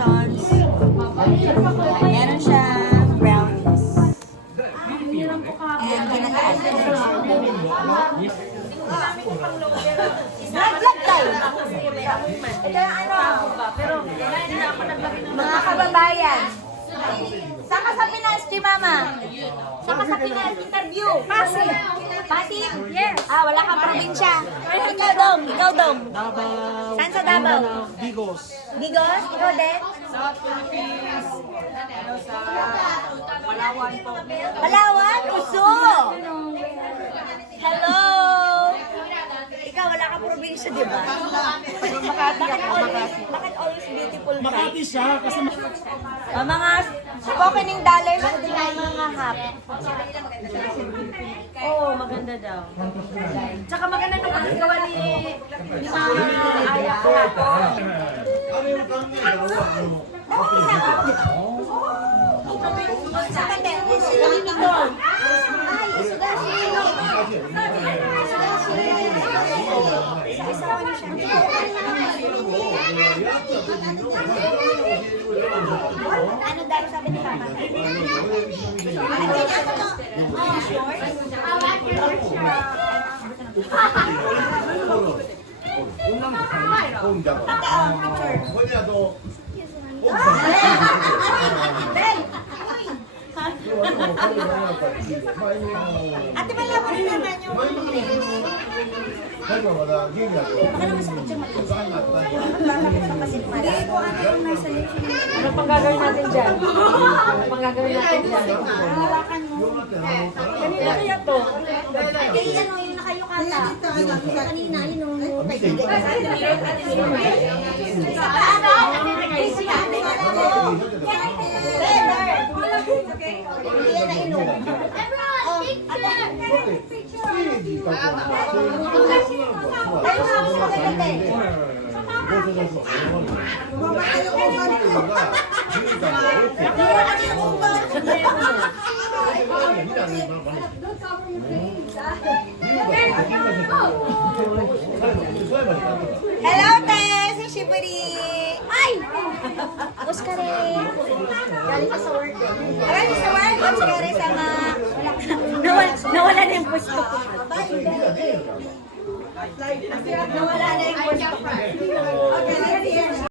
decorations. Meron siyang brownies. And kinakain ko siya. Vlog tayo. Ito yung ano, mga kababayan. Saan ka sa Pinas, Mama? Saan ka sa Pinas? Interview. Pasig. Pasig? Yes. Ah, wala kang probinsya. Ikaw dong, ikaw dong. Davao. Saan sa Davao? Bigos. Bigos? Ikaw din? Sa Philippines. Sa Palawan po. Palawan? Uso! Hello! Ikaw, wala kang probinsya, di ba? Bakit always beautiful ka? Makati siya kasi Mga spokening dollars at mga hap. Oo, maganda daw. Tsaka maganda nung pagkagawa ni Mama Aya kahapon. Sa pati, kami nito. Ay, sugashi. Isa-isawa niyo siya. Ano dahil sabi ni Papa? Ate, malaman rin naman yung baka naman sa picture maglalapit sa pasit mali. Hindi ko ano yung nasa YouTube. Ano pang gagawin natin dyan? Ano pang gagawin natin dyan? Hawakan mo. Kanina kaya to? Kaya ano yung nakayukata. Kanina yun yung hindi yan nainom. Tayo nga mo magaganda. Hello, Tess! Si Shiburi! Ay! Oskare! Galing ka sa work. Galing sa work? Oskare sama... Nawala na yung pwesto ko. Nawala na yung pwesto ko. Okay, let's hear.